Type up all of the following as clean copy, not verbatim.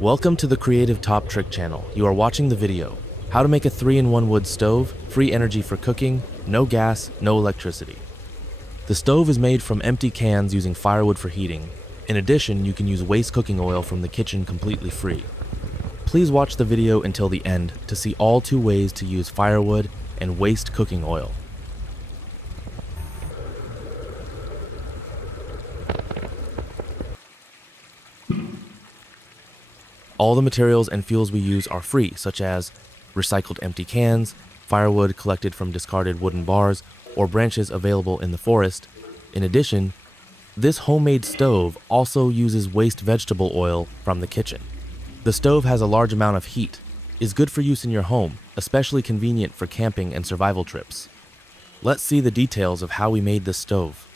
Welcome to the Creative Top Trick channel. You are watching the video, how to make a 3-in-1 wood stove, free energy for cooking, no gas, no electricity. The stove is made from empty cans using firewood for heating. In addition, you can use waste cooking oil from the kitchen completely free. Please watch the video until the end to see all 2 ways to use firewood and waste cooking oil. All the materials and fuels we use are free, such as recycled empty cans, firewood collected from discarded wooden bars, or branches available in the forest. In addition, this homemade stove also uses waste vegetable oil from the kitchen. The stove has a large amount of heat, is good for use in your home, especially convenient for camping and survival trips. Let's see the details of how we made this stove.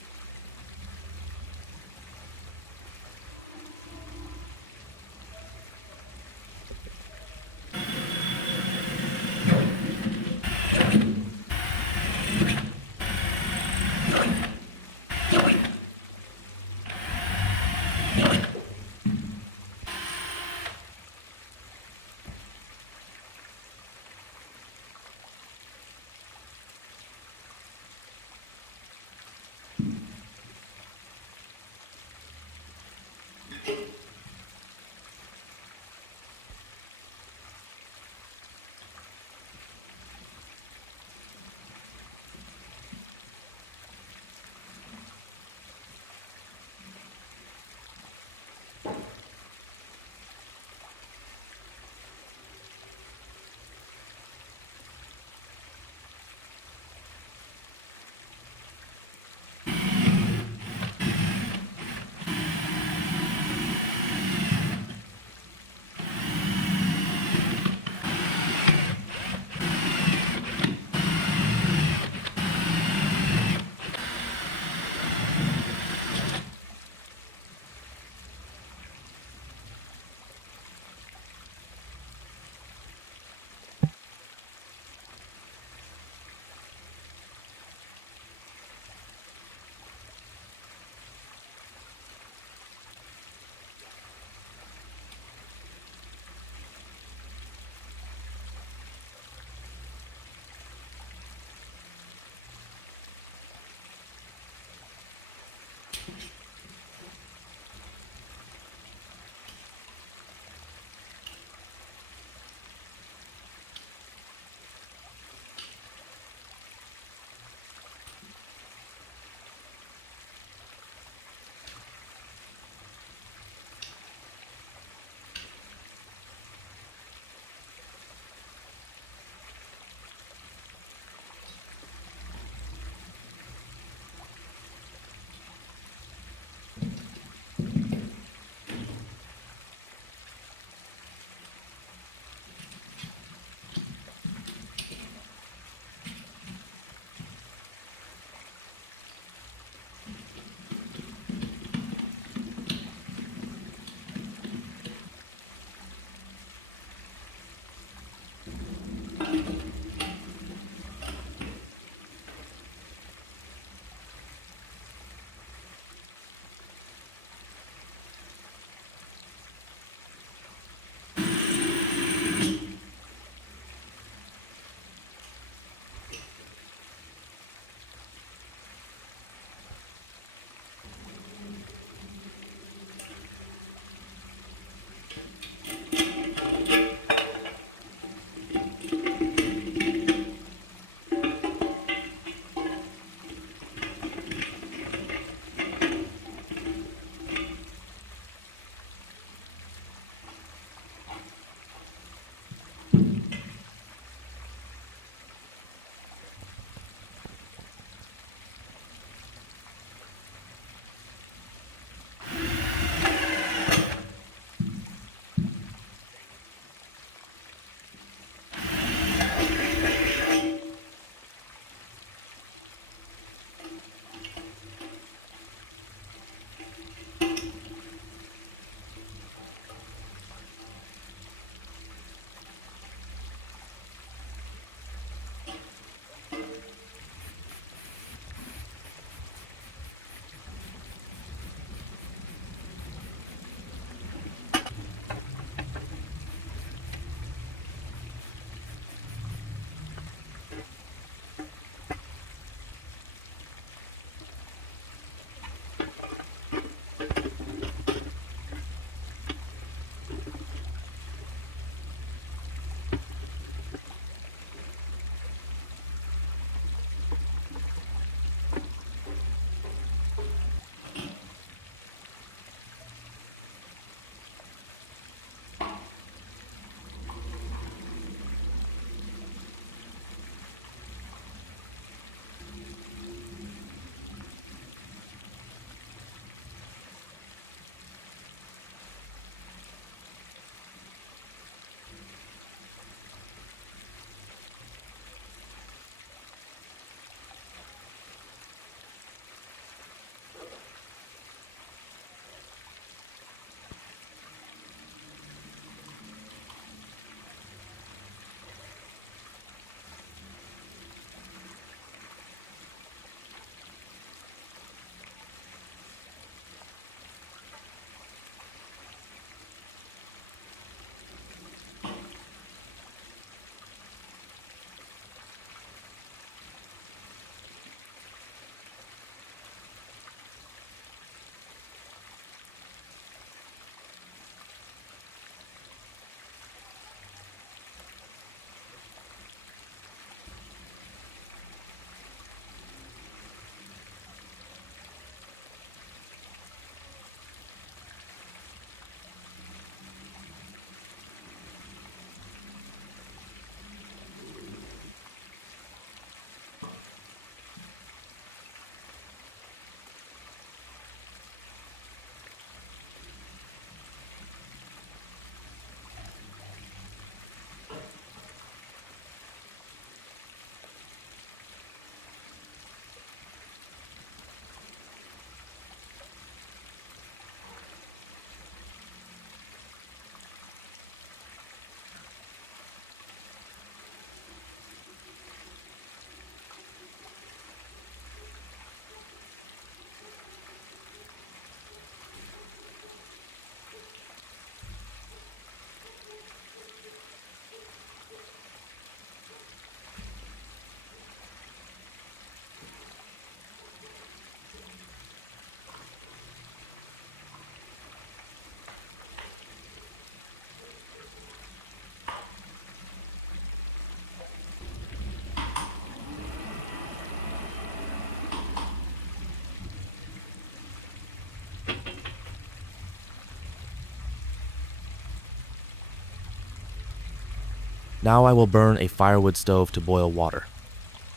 Now I will burn a firewood stove to boil water.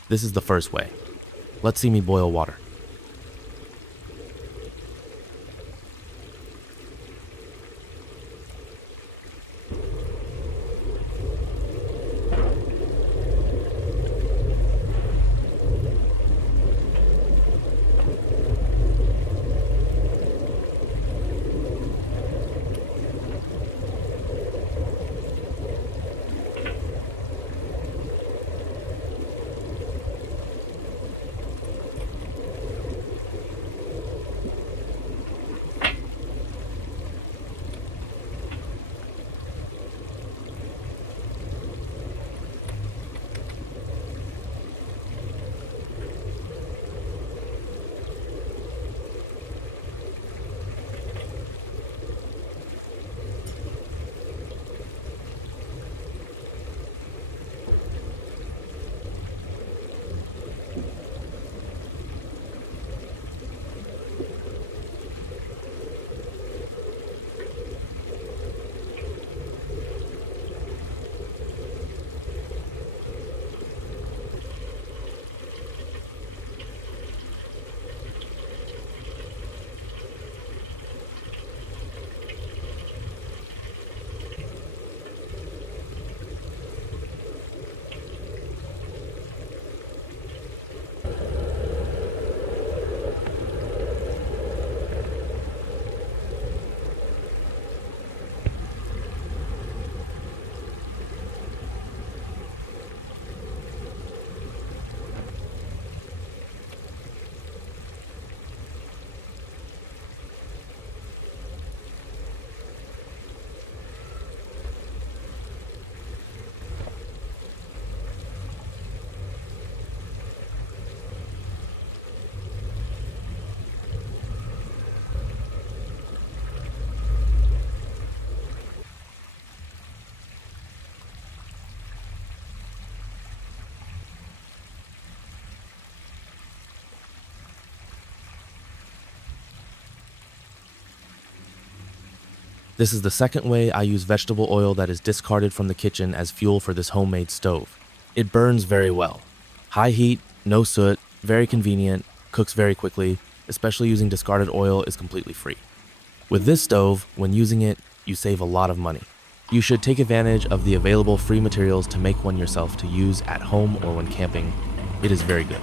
This is the first way. Let's see me boil water. This is the second way I use vegetable oil that is discarded from the kitchen as fuel for this homemade stove. It burns very well. High heat, no soot, very convenient, cooks very quickly, especially using discarded oil is completely free. With this stove, when using it, you save a lot of money. You should take advantage of the available free materials to make one yourself to use at home or when camping. It is very good.